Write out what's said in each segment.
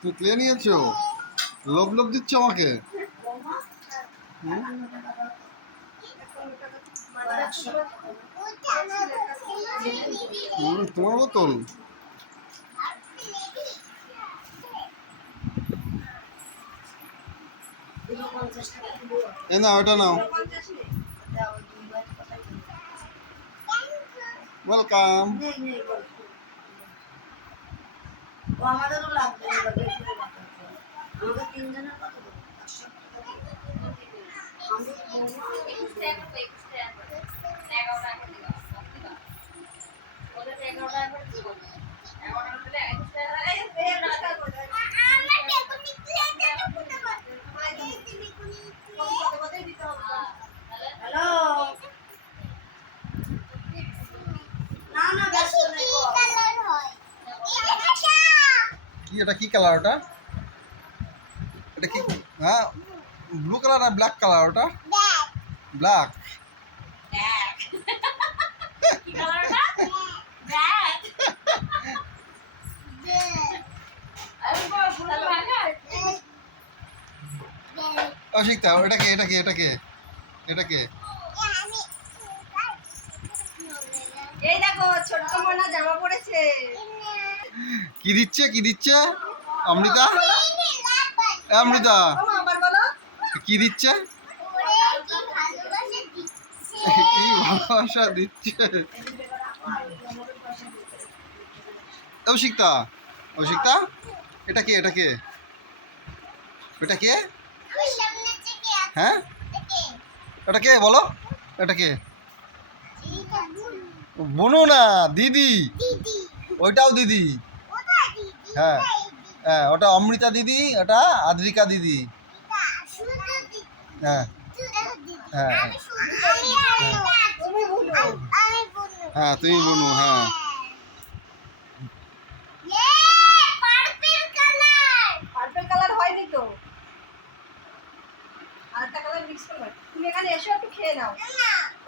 তুমি ক্লে নিয়েছো? লোভ লোভ দিচ্ছ আমাকে? তোমার বোতল? এ না, ওটা নাও। ওয়েলকাম। আমাদেরও লাগবে, আমাদের তিনজনের কত দেবো? কি এটা? কি কালার ওটা? এটা কি? হ্যাঁ, ব্লু কালার আর ব্ল্যাক কালার। ওটা ব্ল্যাক। অশিক্তা, এটাকে এটাকে এটাকে এটাকে এই দেখো ছোট্ট মোনা জামা পড়েছে। কি দিচ্ছে? কি দিচ্ছে অমৃতা? অমৃতা আবার বলো। কি দিচ্ছে? কি ভালোবাসা দিচ্ছে? অশিক্তা, অশিক্তা, এটা কে? এটা কে? এটা কে? হ্যাঁ, এটা কে বলো? এটা কে? বোনো না, দিদি। ওইটাও দিদি। হ্যাঁ হ্যাঁ, ওটা অমৃতা দিদি, ওটা আদ্রিকা দিদি। হ্যাঁ হ্যাঁ হ্যাঁ, তুমি বোনো। হ্যাঁ, পার্পল কালার হয়নি তো, আরেকটা কালার মিক্স করবে। তুমি এখানে এসো একটু খেয়ে নাও।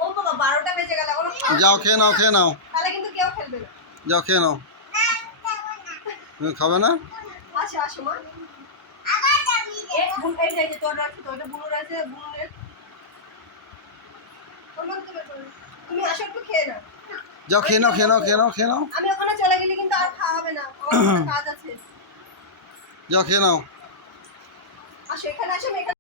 ও বাবা 12টা বেজে গেল এখনো খাওয়া যাও খেয়ে নাও, খেয়ে নাও। তাহলে কিন্তু কেউ খেলবে না। যাও খেয়ে নাও। তুমি খাবে না? আসো আসো মা। এই যে তোর রাখছি, তোরটা বুনো রয়েছে, বুনোর তুমি আসো একটু খেয়ে নাও। যাও খেয়ে নাও, খেয়ে নাও, খেয়ে নাও, খেয়ে নাও। আমি ওখানে চলে গেলে কিন্তু আর খাওয়া হবে না, আমার কাজ আছে। যাও খেয়ে নাও। আসো এখানে আসো, আমি এখানে